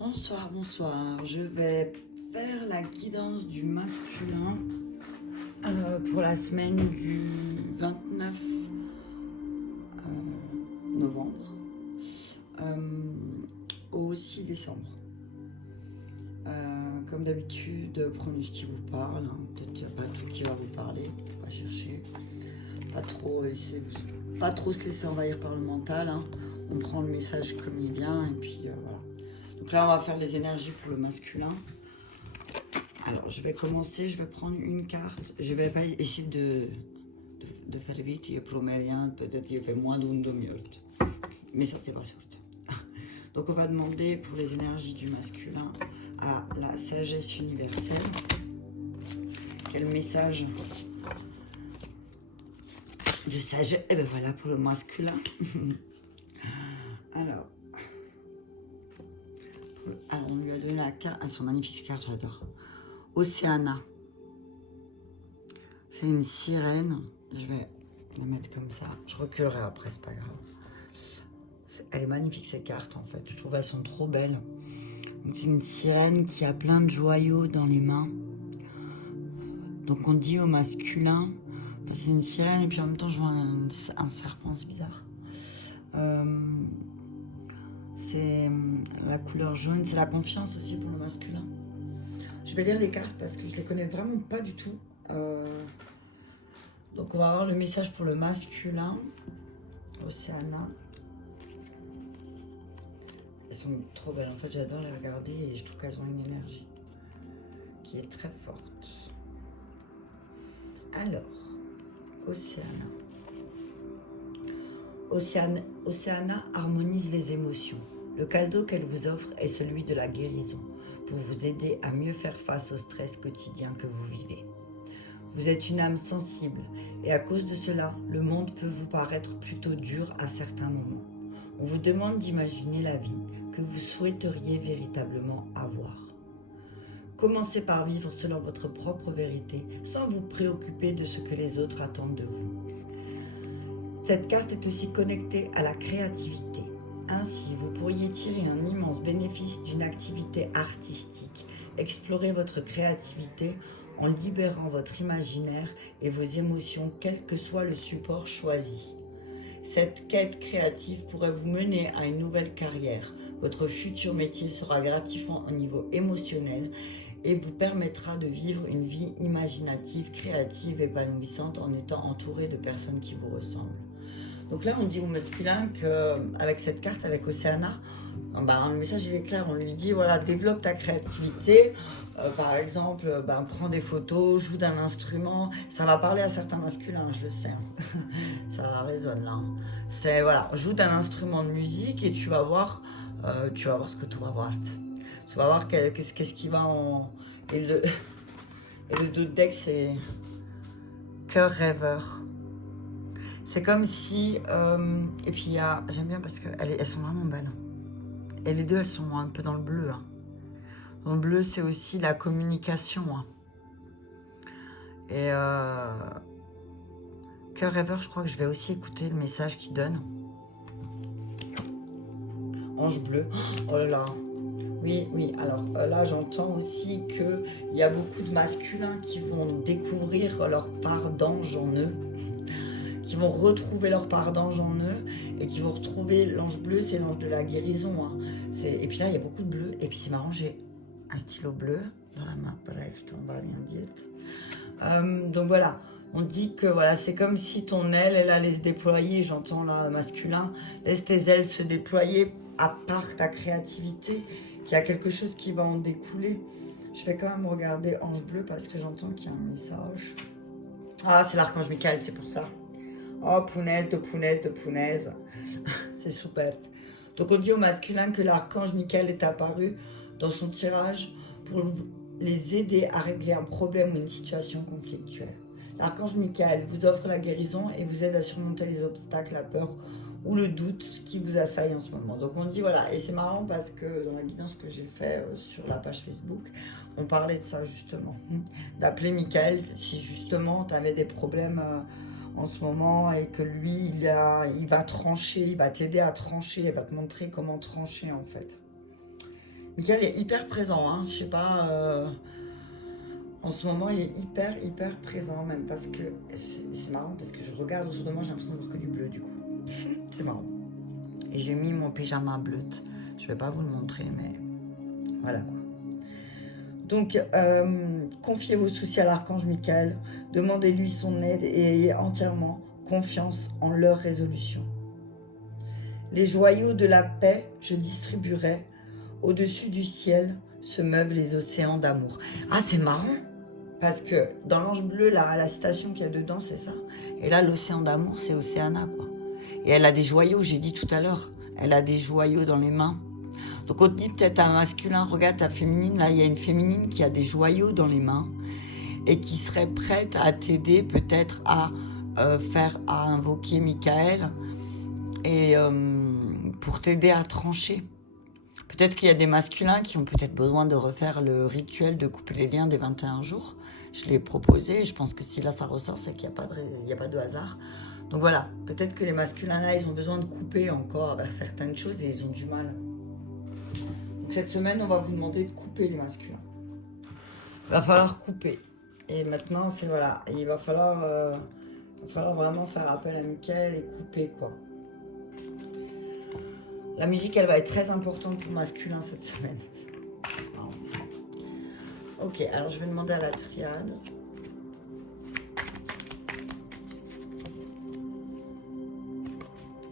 Bonsoir, bonsoir. Je vais faire la guidance du masculin pour la semaine du 29 novembre au 6 décembre. Comme d'habitude, prenez ce qui vous parle. Hein. Peut-être qu'il n'y a pas tout qui va vous parler. Pas chercher. Pas trop se laisser envahir par le mental. Hein. On prend le message comme il vient et puis voilà. Donc là, on va faire les énergies pour le masculin. Alors, je vais commencer, je vais prendre une carte. Je vais pas essayer de faire vite, je promets rien, peut-être je fais moins d'une demi-heure. Mais ça, c'est pas sûr. Donc, on va demander pour les énergies du masculin à la sagesse universelle. Quel message de sagesse? Et ben voilà pour le masculin. Alors, on lui a donné la carte. Elles sont magnifiques ces cartes, j'adore. Océana. C'est une sirène. Je vais la mettre comme ça. Je reculerai après, c'est pas grave. Elle est magnifique ces cartes en fait. Je trouve elles sont trop belles. C'est une sirène qui a plein de joyaux dans les mains. Donc on dit au masculin, enfin, c'est une sirène et puis en même temps je vois un serpent, c'est bizarre. C'est la couleur jaune, c'est la confiance aussi pour le masculin. Je vais lire les cartes parce que je les connais vraiment pas du tout. Donc on va avoir le message pour le masculin. Océana. Elles sont trop belles, en fait j'adore les regarder et je trouve qu'elles ont une énergie qui est très forte. Alors, Océana harmonise les émotions. Le cadeau qu'elle vous offre est celui de la guérison, pour vous aider à mieux faire face au stress quotidien que vous vivez. Vous êtes une âme sensible et à cause de cela, le monde peut vous paraître plutôt dur à certains moments. On vous demande d'imaginer la vie que vous souhaiteriez véritablement avoir. Commencez par vivre selon votre propre vérité sans vous préoccuper de ce que les autres attendent de vous. Cette carte est aussi connectée à la créativité. Ainsi, vous pourriez tirer un immense bénéfice d'une activité artistique. Explorez votre créativité en libérant votre imaginaire et vos émotions, quel que soit le support choisi. Cette quête créative pourrait vous mener à une nouvelle carrière. Votre futur métier sera gratifiant au niveau émotionnel et vous permettra de vivre une vie imaginative, créative, épanouissante en étant entouré de personnes qui vous ressemblent. Donc là, on dit au masculin qu'avec cette carte, avec Océana, le message il est clair, on lui dit, voilà, développe ta créativité, par exemple, prends des photos, joue d'un instrument, ça va parler à certains masculins, je le sais, ça résonne là. C'est, voilà, joue d'un instrument de musique et tu vas voir ce que tu vas voir. Tu vas voir qu'est-ce qui va en... Et le dos de deck, c'est cœur rêveur. C'est comme si... et puis j'aime bien parce qu'elles sont vraiment belles. Et les deux, elles sont un peu dans le bleu. Hein. Dans le bleu, c'est aussi la communication. Hein. Et cœur rêveur, je crois que je vais aussi écouter le message qu'il donne. Ange bleu. Oh là là. Oui, alors là j'entends aussi qu'il y a beaucoup de masculins qui vont découvrir leur part d'ange en eux, qui vont retrouver leur part d'ange en eux et qui vont retrouver l'ange bleu, c'est l'ange de la guérison. Hein. Et puis là il y a beaucoup de bleu et puis c'est marrant, j'ai un stylo bleu dans la main, bref, on va rien dire. Donc voilà, on dit que voilà, c'est comme si ton aile, elle allait se déployer, j'entends là masculin, laisse tes ailes se déployer à part ta créativité. Qu'il y a quelque chose qui va en découler. Je vais quand même regarder Ange Bleu parce que j'entends qu'il y a un message. Ah, c'est l'archange Michael, c'est pour ça. Oh, punaise de punaise de punaise. C'est super. Donc on dit au masculin que l'archange Michael est apparu dans son tirage pour les aider à régler un problème ou une situation conflictuelle. L'archange Michael vous offre la guérison et vous aide à surmonter les obstacles, la peur ou le doute qui vous assaille en ce moment. Donc on dit voilà, et c'est marrant parce que dans la guidance que j'ai fait sur la page Facebook, on parlait de ça justement, d'appeler Michael si justement tu avais des problèmes en ce moment et que lui il va trancher, il va t'aider à trancher, il va te montrer comment trancher en fait. Michael est hyper présent, hein. Je sais pas, en ce moment il est hyper présent, même parce que c'est marrant parce que je regarde autour de moi, j'ai l'impression de voir que du bleu du coup. C'est marrant. Et j'ai mis mon pyjama bleu. Je vais pas vous le montrer, mais voilà quoi. Donc, confiez vos soucis à l'archange Michael, demandez-lui son aide et ayez entièrement confiance en leur résolution. Les joyaux de la paix, je distribuerai. Au-dessus du ciel se meuvent les océans d'amour. Ah, c'est marrant, parce que dans l'ange bleu, la citation qu'il y a dedans, c'est ça. Et là, l'océan d'amour, c'est Océana, quoi. Et elle a des joyaux, j'ai dit tout à l'heure. Elle a des joyaux dans les mains. Donc on te dit peut-être un masculin, regarde ta féminine, là il y a une féminine qui a des joyaux dans les mains et qui serait prête à t'aider peut-être à invoquer Michael et pour t'aider à trancher. Peut-être qu'il y a des masculins qui ont peut-être besoin de refaire le rituel de couper les liens des 21 jours. Je l'ai proposé et je pense que si là ça ressort, c'est qu'il n'y a pas de hasard. Donc voilà, peut-être que les masculins là, ils ont besoin de couper encore vers certaines choses et ils ont du mal. Cette semaine, on va vous demander de couper les masculins. Il va falloir couper. Et maintenant, c'est voilà. Et il va falloir vraiment faire appel à Michael et couper, quoi. La musique, elle va être très importante pour masculin cette semaine. Ok, alors je vais demander à la triade.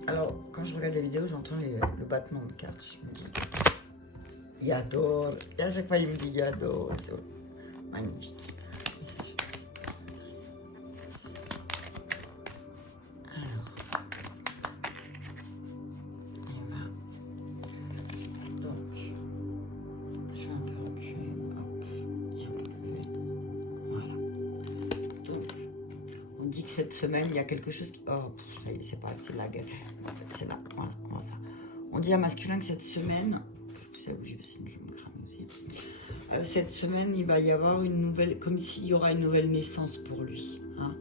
Alors, quand je regarde les vidéos, j'entends le battement de cartes. Je me dis... Il adore. Et à chaque fois, il me dit il adore. C'est magnifique. Alors. On va. Donc. Je vais un peu reculer. Hop. Et reculer. Voilà. Donc. On dit que cette semaine, il y a quelque chose qui... Oh, ça y est, c'est parti de la gueule. En fait, c'est là. Voilà. On va faire. On dit à masculin que cette semaine... Ça bouge, sinon je me crame aussi. Cette semaine, il va y avoir une nouvelle, comme s'il y aura une nouvelle naissance pour lui. Hein.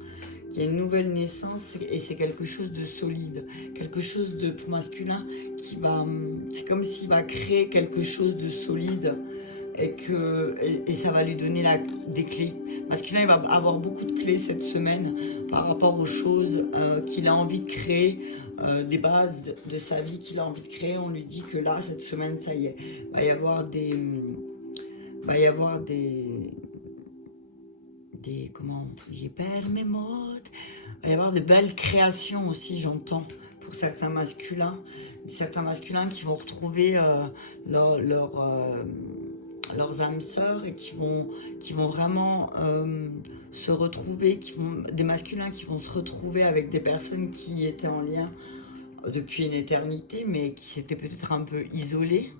Il y a une nouvelle naissance et c'est quelque chose de solide, quelque chose de pour masculin qui va, c'est comme s'il va créer quelque chose de solide et ça va lui donner des clés. Masculin, il va avoir beaucoup de clés cette semaine par rapport aux choses qu'il a envie de créer. Des bases de sa vie qu'il a envie de créer, on lui dit que là, cette semaine, ça y est, va y avoir des comment j'y perds mes mots, va y avoir des belles créations aussi, j'entends, pour certains masculins qui vont retrouver leurs âmes sœurs et qui vont vraiment se retrouver, des masculins qui vont se retrouver avec des personnes qui étaient en lien depuis une éternité, mais qui s'étaient peut-être un peu isolés.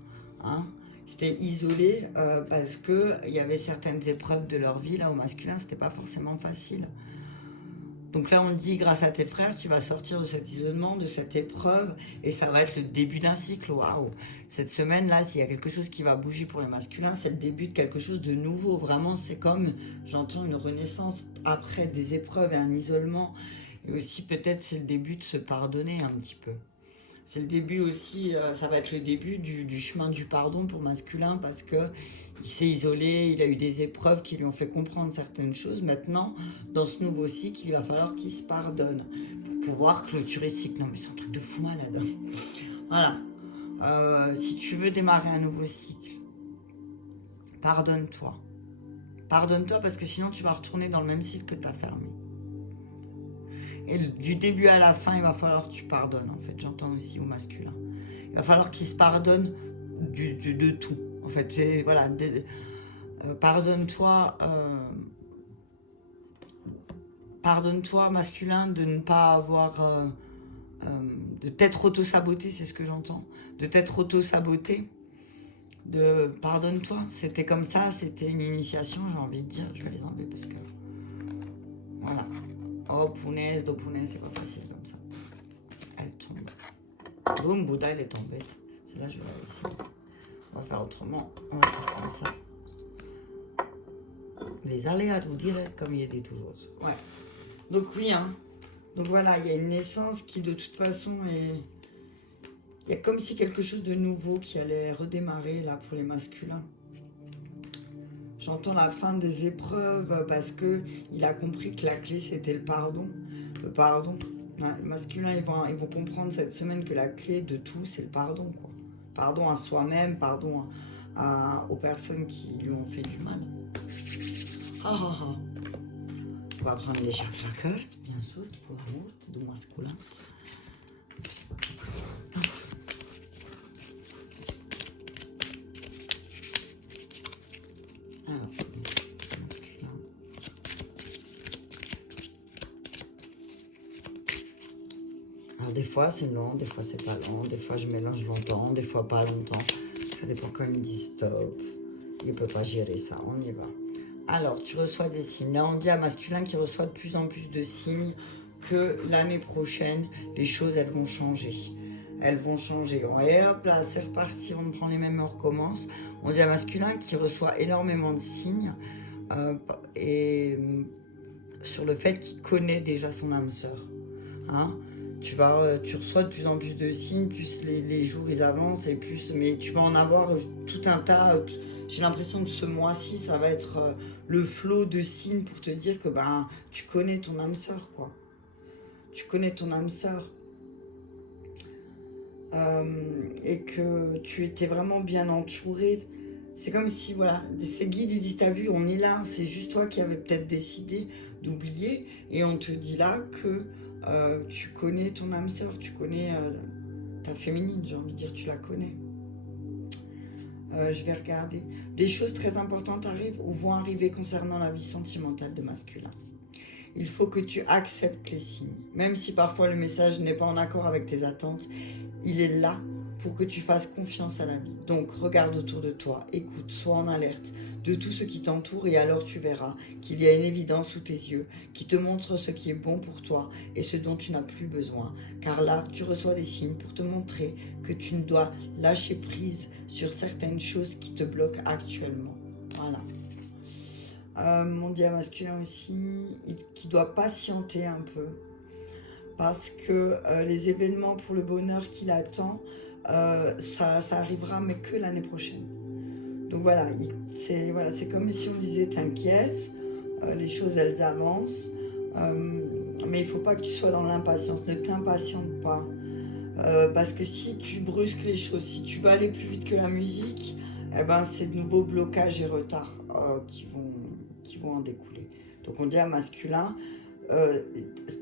Hein. C'était isolé parce qu'il y avait certaines épreuves de leur vie, là, au masculin, c'était pas forcément facile. Donc là, on le dit, grâce à tes frères, tu vas sortir de cet isolement, de cette épreuve, et ça va être le début d'un cycle. Waouh! Cette semaine-là, s'il y a quelque chose qui va bouger pour les masculins, c'est le début de quelque chose de nouveau. Vraiment, c'est comme, j'entends, une renaissance après des épreuves et un isolement. Et aussi, peut-être, c'est le début de se pardonner un petit peu. C'est le début aussi, ça va être le début du chemin du pardon pour masculin, parce que il s'est isolé, il a eu des épreuves qui lui ont fait comprendre certaines choses. Maintenant, dans ce nouveau cycle, il va falloir qu'il se pardonne pour pouvoir clôturer ce cycle. Non mais c'est un truc de fou malade. Voilà. Si tu veux démarrer un nouveau cycle, pardonne-toi. Pardonne-toi parce que sinon tu vas retourner dans le même cycle que tu as fermé. Et du début à la fin, il va falloir que tu pardonnes, en fait. J'entends aussi au masculin. Il va falloir qu'il se pardonne de tout. En fait, c'est, voilà, pardonne-toi, pardonne-toi, masculin, de ne pas avoir, de t'être auto-saboté, c'est ce que j'entends. De t'être auto-saboté. Pardonne-toi, c'était comme ça, c'était une initiation, j'ai envie de dire. Je vais les enlever parce que, voilà. Oh punaise, c'est pas facile comme ça. Elle tombe. Boum, Bouddha, elle est tombée. Celle-là, je vais la laisser. On va faire autrement. On va faire comme ça. Les aléas de vous dire comme il dit toujours. Ouais. Donc oui, hein. Donc voilà, il y a une naissance qui de toute façon Il y a comme si quelque chose de nouveau qui allait redémarrer là pour les masculins. J'entends la fin des épreuves parce que il a compris que la clé c'était le pardon. Le pardon. Ouais, les masculins ils vont comprendre cette semaine que la clé de tout c'est le pardon, quoi. Pardon à soi-même, pardon aux personnes qui lui ont fait du mal. Ah, ah, ah. On va prendre les chakras cartes, bien sûr, pour l'amour, du masculin. Alors, masculin. Alors, des fois c'est long, des fois c'est pas long, des fois je mélange longtemps, des fois pas longtemps. Ça dépend quand il me dit stop. Il ne peut pas gérer ça, on y va. Alors, tu reçois des signes. Là, on dit à masculin qui reçoit de plus en plus de signes que l'année prochaine, les choses, elles vont changer. Elles vont changer. Et hop là, c'est reparti, on prend les mêmes, on recommence. On dit à masculin qui reçoit énormément de signes et sur le fait qu'il connaît déjà son âme sœur. Hein, tu reçois de plus en plus de signes, plus les jours ils avancent et plus, mais tu vas en avoir tout un tas. J'ai l'impression que ce mois-ci, ça va être le flot de signes pour te dire que tu connais ton âme sœur, quoi. Tu connais ton âme sœur. Et que tu étais vraiment bien entouré. C'est comme si, voilà, ces guides ils disent, t'as vu, on est là, c'est juste toi qui avais peut-être décidé d'oublier. Et on te dit là que tu connais ton âme sœur, tu connais ta féminine, j'ai envie de dire, tu la connais. Je vais regarder. Des choses très importantes arrivent ou vont arriver concernant la vie sentimentale de masculin. Il faut que tu acceptes les signes. Même si parfois le message n'est pas en accord avec tes attentes, il est là pour que tu fasses confiance à la vie. Donc regarde autour de toi, écoute, sois en alerte de tout ce qui t'entoure et alors tu verras qu'il y a une évidence sous tes yeux qui te montre ce qui est bon pour toi et ce dont tu n'as plus besoin. Car là, tu reçois des signes pour te montrer que tu ne dois lâcher prise sur certaines choses qui te bloquent actuellement. Voilà. Mon dia masculin aussi, qui doit patienter un peu parce que les événements pour le bonheur qu'il attend, ça arrivera mais que l'année prochaine. Donc voilà, c'est comme si on lui disait t'inquiète, les choses elles avancent, mais il ne faut pas que tu sois dans l'impatience, ne t'impatiente pas. Parce que si tu brusques les choses, si tu vas aller plus vite que la musique, c'est de nouveaux blocages et retards qui vont en découler. Donc on dit à masculin,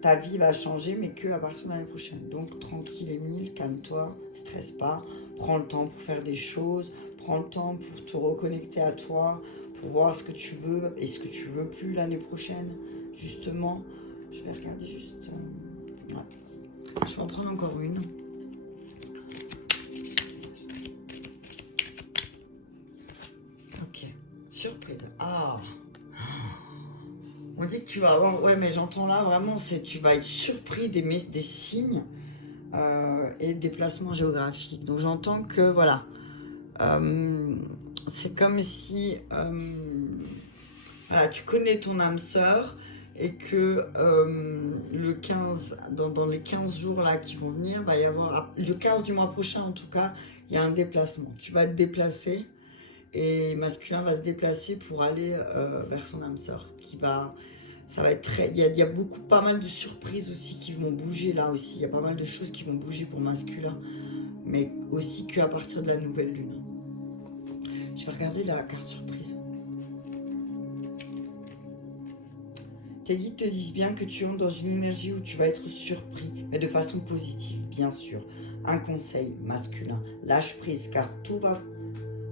ta vie va changer mais que à partir de l'année prochaine. Donc tranquille Émile, calme-toi, stresse pas, prends le temps pour faire des choses, prends le temps pour te reconnecter à toi, pour voir ce que tu veux et ce que tu veux plus l'année prochaine. Justement, je vais regarder juste... ouais. Je vais en prendre encore une. Ok, surprise. Ah, on dit que tu vas avoir... Ouais, mais j'entends là, vraiment, tu vas être surpris des signes et des placements géographiques. Donc j'entends que, voilà, c'est comme si voilà, tu connais ton âme sœur et que le 15, dans les 15 jours là qui vont venir, va y avoir, le 15 du mois prochain en tout cas, il y a un déplacement. Tu vas te déplacer et masculin va se déplacer pour aller vers son âme sœur ça va être très... Il y a pas mal de surprises aussi qui vont bouger là aussi. Il y a pas mal de choses qui vont bouger pour masculin, mais aussi qu'à partir de la nouvelle lune. Je vais regarder la carte surprise. Tes guides te disent bien que tu entres dans une énergie où tu vas être surpris, mais de façon positive, bien sûr. Un conseil masculin, lâche prise car tout va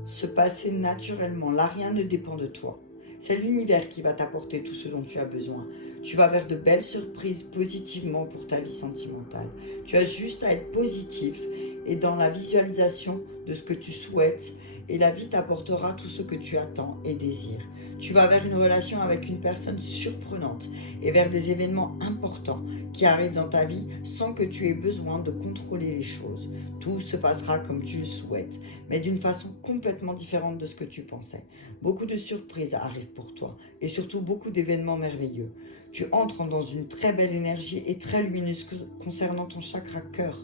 se passer naturellement. Là, rien ne dépend de toi. C'est l'univers qui va t'apporter tout ce dont tu as besoin. Tu vas vers de belles surprises positivement pour ta vie sentimentale. Tu as juste à être positif et dans la visualisation de ce que tu souhaites et la vie t'apportera tout ce que tu attends et désires. Tu vas vers une relation avec une personne surprenante et vers des événements importants qui arrivent dans ta vie sans que tu aies besoin de contrôler les choses. Tout se passera comme tu le souhaites, mais d'une façon complètement différente de ce que tu pensais. Beaucoup de surprises arrivent pour toi et surtout beaucoup d'événements merveilleux. Tu entres dans une très belle énergie et très lumineuse concernant ton chakra cœur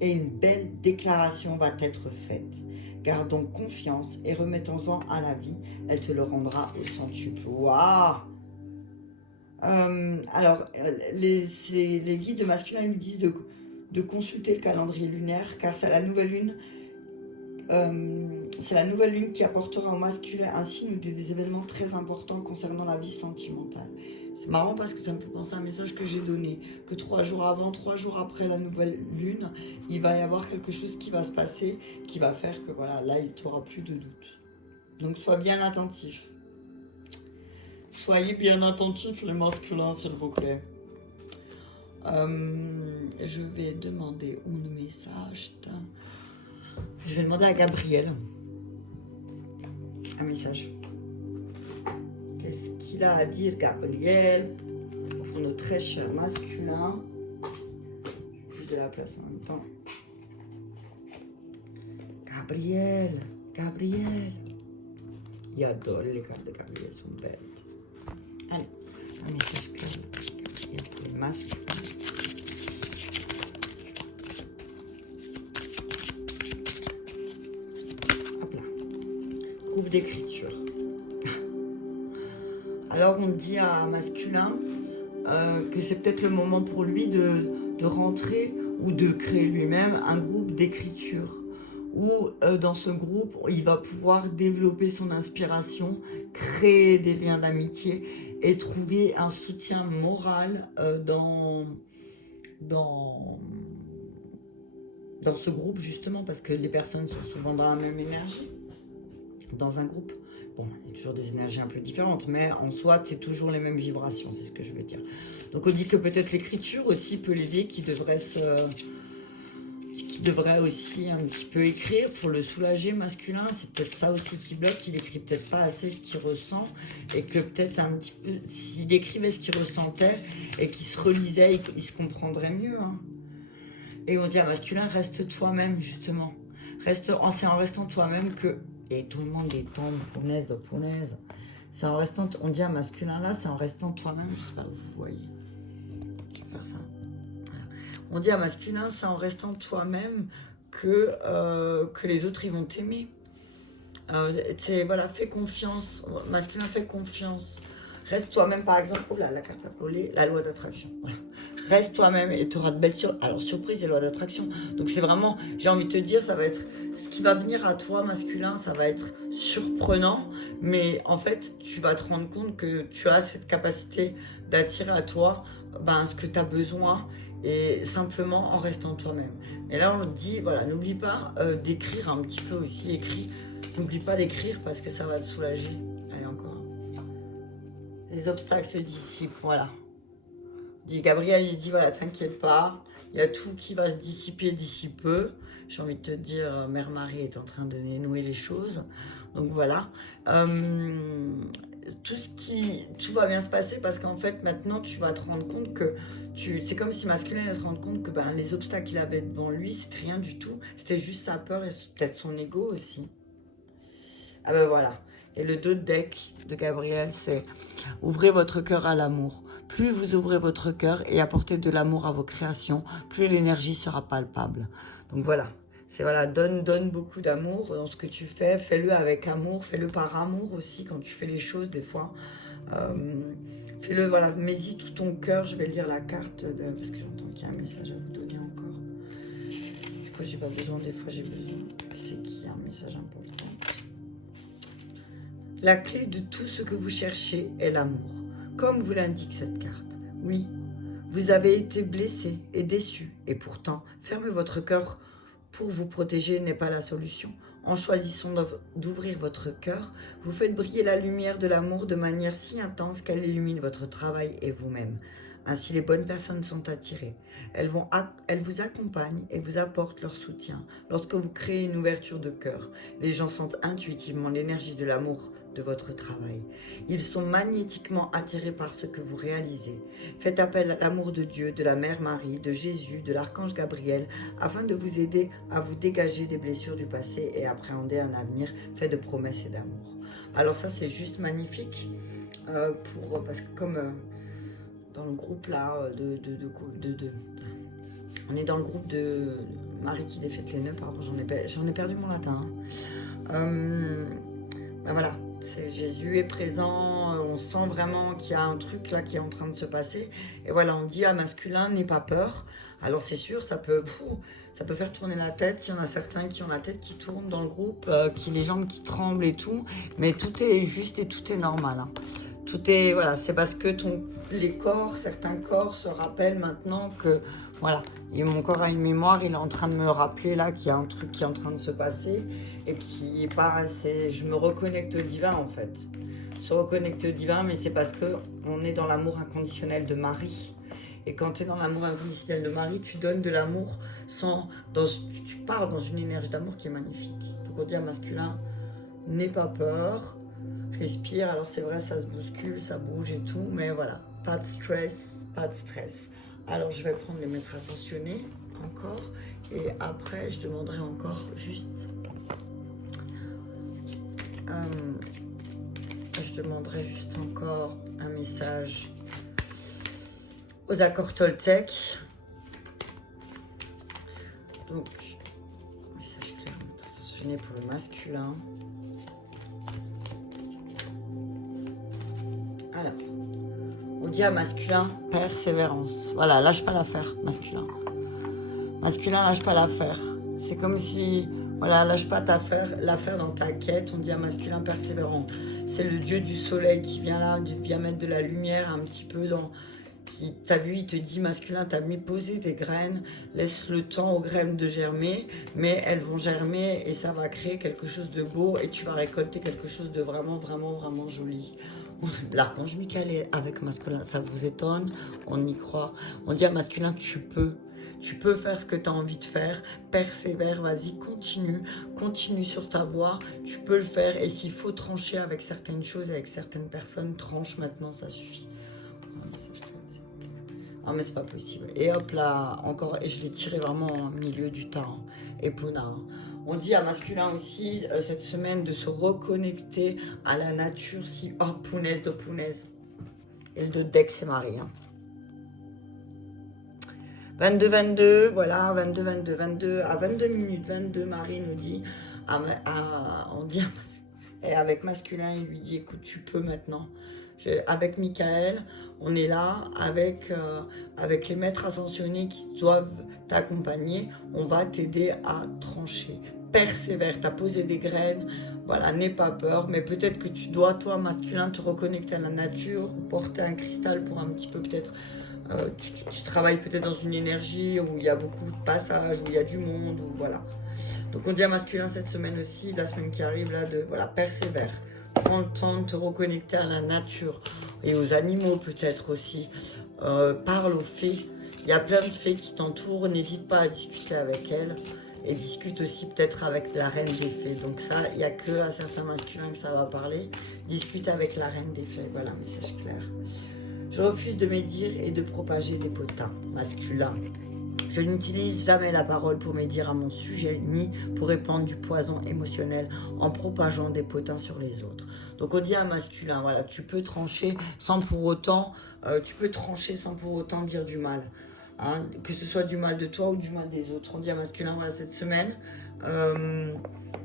et une belle déclaration va être faite. Gardons confiance et remettons-en à la vie, elle te le rendra au centuple. Waouh! Les guides de masculin lui disent de consulter le calendrier lunaire, car c'est la nouvelle lune. C'est la nouvelle lune qui apportera au masculin un signe ou des événements très importants concernant la vie sentimentale. C'est marrant parce que ça me fait penser à un message que j'ai donné, que 3 jours avant, 3 jours après la nouvelle lune, il va y avoir quelque chose qui va se passer, qui va faire que voilà, là, il t'aura plus de doute. Donc sois bien attentif. Soyez bien attentifs les masculins, s'il vous plaît. Je vais demander un message. Je vais demander à Gabriel un message. Qu'est-ce qu'il a à dire, Gabriel, pour nos très chers masculins? Juste de la place en même temps. Gabriel. Il adore les cartes de Gabriel, elles sont belles. Allez, un message clair de Gabriel pour les masculins. D'écriture. Alors on dit à masculin que c'est peut-être le moment pour lui de rentrer ou de créer lui-même un groupe d'écriture où dans ce groupe il va pouvoir développer son inspiration, créer des liens d'amitié et trouver un soutien moral dans ce groupe, justement parce que les personnes sont souvent dans la même énergie. Dans un groupe, bon, il y a toujours des énergies un peu différentes, mais en soi, c'est toujours les mêmes vibrations, c'est ce que je veux dire. Donc on dit que peut-être l'écriture aussi peut l'aider, qui devrait aussi un petit peu écrire pour le soulager masculin. C'est peut-être ça aussi qui bloque, il écrit peut-être pas assez ce qu'il ressent, et que peut-être un petit peu, s'il écrivait ce qu'il ressentait, et qu'il se relisait, il se comprendrait mieux. Hein. Et on dit à masculin, reste toi-même, justement. C'est en restant toi-même que... Et tout le monde est tombé, punaise de punaise. C'est en restant, on dit un masculin là, c'est en restant toi-même, je sais pas où vous voyez. Je vais faire ça. Voilà. On dit à masculin, c'est en restant toi-même que les autres ils vont t'aimer. Voilà, fais confiance. Masculin, fais confiance. Reste toi-même, par exemple. Oh là, la carte à coller, la loi d'attraction. Voilà. Reste toi-même et tu auras de belles surprises. Alors, surprise et loi d'attraction. Donc, c'est vraiment, j'ai envie de te dire, ça va être ce qui va venir à toi, masculin, ça va être surprenant. Mais en fait, tu vas te rendre compte que tu as cette capacité d'attirer à toi ce que tu as besoin et simplement en restant toi-même. Et là, on dit, voilà, n'oublie pas d'écrire un petit peu aussi, écrit. N'oublie pas d'écrire parce que ça va te soulager. Allez, encore. Les obstacles se dissipent, voilà. Gabriel, il dit, voilà, t'inquiète pas, il y a tout qui va se dissiper d'ici peu. J'ai envie de te dire, Mère Marie est en train de dénouer les choses. Donc voilà. Tout va bien se passer parce qu'en fait, maintenant, tu vas te rendre compte que c'est comme si masculin allait se rendre compte que les obstacles qu'il avait devant lui, c'était rien du tout. C'était juste sa peur et peut-être son ego aussi. Ah ben voilà. Et le 2 deck de Gabriel, c'est « Ouvrez votre cœur à l'amour ». Plus vous ouvrez votre cœur et apportez de l'amour à vos créations, plus l'énergie sera palpable. Donc voilà, c'est voilà, donne beaucoup d'amour dans ce que tu fais, fais-le avec amour, fais-le par amour aussi quand tu fais les choses des fois. Fais-le, voilà, mets-y tout ton cœur. Je vais lire la carte parce que j'entends qu'il y a un message à vous donner encore. Des fois j'ai pas besoin, des fois j'ai besoin. C'est qu'il y a un message important. La clé de tout ce que vous cherchez est l'amour, comme vous l'indique cette carte. Oui, vous avez été blessé et déçu, et pourtant, fermer votre cœur pour vous protéger n'est pas la solution. En choisissant d'ouvrir votre cœur, vous faites briller la lumière de l'amour de manière si intense qu'elle illumine votre travail et vous-même. Ainsi, les bonnes personnes sont attirées. Elles vous accompagnent et vous apportent leur soutien. Lorsque vous créez une ouverture de cœur, les gens sentent intuitivement l'énergie de l'amour de votre travail. Ils sont magnétiquement attirés par ce que vous réalisez. Faites appel à l'amour de Dieu, de la Mère Marie, de Jésus, de l'Archange Gabriel, afin de vous aider à vous dégager des blessures du passé et appréhender un avenir fait de promesses et d'amour. Alors ça, c'est juste magnifique, parce que comme dans le groupe là, on est dans le groupe de Marie qui défaite les nœuds, pardon, j'en ai perdu mon latin. Ben voilà, Jésus est présent, on sent vraiment qu'il y a un truc là qui est en train de se passer. Et voilà, on dit à masculin, n'aie pas peur. Alors c'est sûr, ça peut faire tourner la tête. Il y en a certains qui ont la tête qui tourne dans le groupe, qui les jambes qui tremblent et tout. Mais tout est juste et tout est normal. Hein. Tout est, voilà, c'est parce que certains corps se rappellent maintenant que, voilà, et mon corps a une mémoire, il est en train de me rappeler là qu'il y a un truc qui est en train de se passer et qui est pas assez, je me reconnecte au divin en fait. Je me reconnecte au divin, mais c'est parce que on est dans l'amour inconditionnel de Marie. Et quand tu es dans l'amour inconditionnel de Marie, tu donnes de l'amour tu pars dans une énergie d'amour qui est magnifique. Donc on dit à masculin, n'aie pas peur. Respire, alors c'est vrai, ça se bouscule, ça bouge et tout, mais voilà, pas de stress, pas de stress. Alors je vais prendre les maîtres ascensionnés encore, et après je demanderai encore juste, un message aux accords Toltec. Donc, message clair, maître ascensionné pour le masculin. Alors, on dit à masculin, persévérance. Voilà, lâche pas l'affaire, masculin. Masculin, lâche pas l'affaire. C'est comme si, voilà, lâche pas l'affaire dans ta quête. On dit à masculin, persévérant. C'est le dieu du soleil qui vient là, qui vient mettre de la lumière un petit peu dans... T'as vu, il te dit, masculin, t'as mis poser des graines, laisse le temps aux graines de germer, mais elles vont germer et ça va créer quelque chose de beau et tu vas récolter quelque chose de vraiment, vraiment, vraiment joli. L'archange Michael est avec masculin, ça vous étonne, on y croit. On dit à masculin, tu peux faire ce que tu as envie de faire, persévère, vas-y, continue sur ta voie, tu peux le faire et s'il faut trancher avec certaines choses, avec certaines personnes, tranche maintenant, ça suffit. Ah mais c'est pas possible. Et hop là, encore, et je l'ai tiré vraiment au milieu du tas, hein. Epona. Hein. On dit à masculin aussi, cette semaine, de se reconnecter à la nature. Si... Oh, punaise de punaise. Et le 2 deck, c'est Marie. Hein. 22, voilà, 22. À 22 minutes 22, Marie nous dit, on dit et avec masculin, il lui dit, écoute, tu peux maintenant. Avec Michael, on est là, avec les maîtres ascensionnés qui doivent t'accompagner, on va t'aider à trancher. Persévère, t'as posé des graines, voilà, n'aie pas peur, mais peut-être que tu dois, toi, masculin, te reconnecter à la nature, ou porter un cristal pour un petit peu, peut-être, tu travailles peut-être dans une énergie où il y a beaucoup de passages, où il y a du monde, ou voilà. Donc on dit à masculin cette semaine aussi, la semaine qui arrive, là, voilà, persévère. Prends le temps de te reconnecter à la nature et aux animaux peut-être aussi. Parle aux fées. Il y a plein de fées qui t'entourent. N'hésite pas à discuter avec elles. Et discute aussi peut-être avec la reine des fées. Donc ça, il n'y a que à certains masculins que ça va parler. Discute avec la reine des fées. Voilà, message clair. Je refuse de médire et de propager des potins masculins. Je n'utilise jamais la parole pour médire à mon sujet, ni pour répandre du poison émotionnel en propageant des potins sur les autres. Donc on dit à un masculin, voilà, tu peux trancher sans pour autant dire du mal. Hein, que ce soit du mal de toi ou du mal des autres. On dit à masculin, voilà, cette semaine,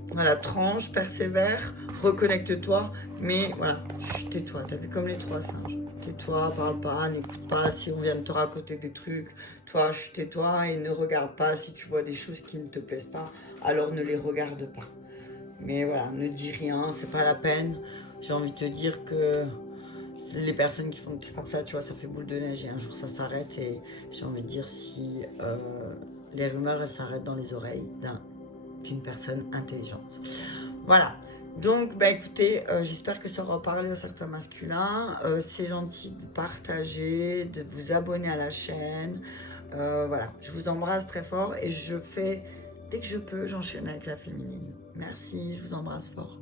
voilà, tranche, persévère, reconnecte-toi, mais voilà, tais-toi, t'as vu comme les 3 singes. Tais-toi, parle pas, n'écoute pas si on vient de te raconter des trucs. Toi, tais-toi et ne regarde pas si tu vois des choses qui ne te plaisent pas, alors ne les regarde pas. Mais voilà, ne dis rien, c'est pas la peine. J'ai envie de te dire que les personnes qui font des trucs comme ça, tu vois, ça fait boule de neige et un jour ça s'arrête. Et j'ai envie de dire si les rumeurs, elles s'arrêtent dans les oreilles d'une personne intelligente. Voilà. Donc, bah écoutez, j'espère que ça aura parlé à certains masculins. C'est gentil de partager, de vous abonner à la chaîne. Voilà, je vous embrasse très fort et dès que je peux, j'enchaîne avec la féminine. Merci, je vous embrasse fort.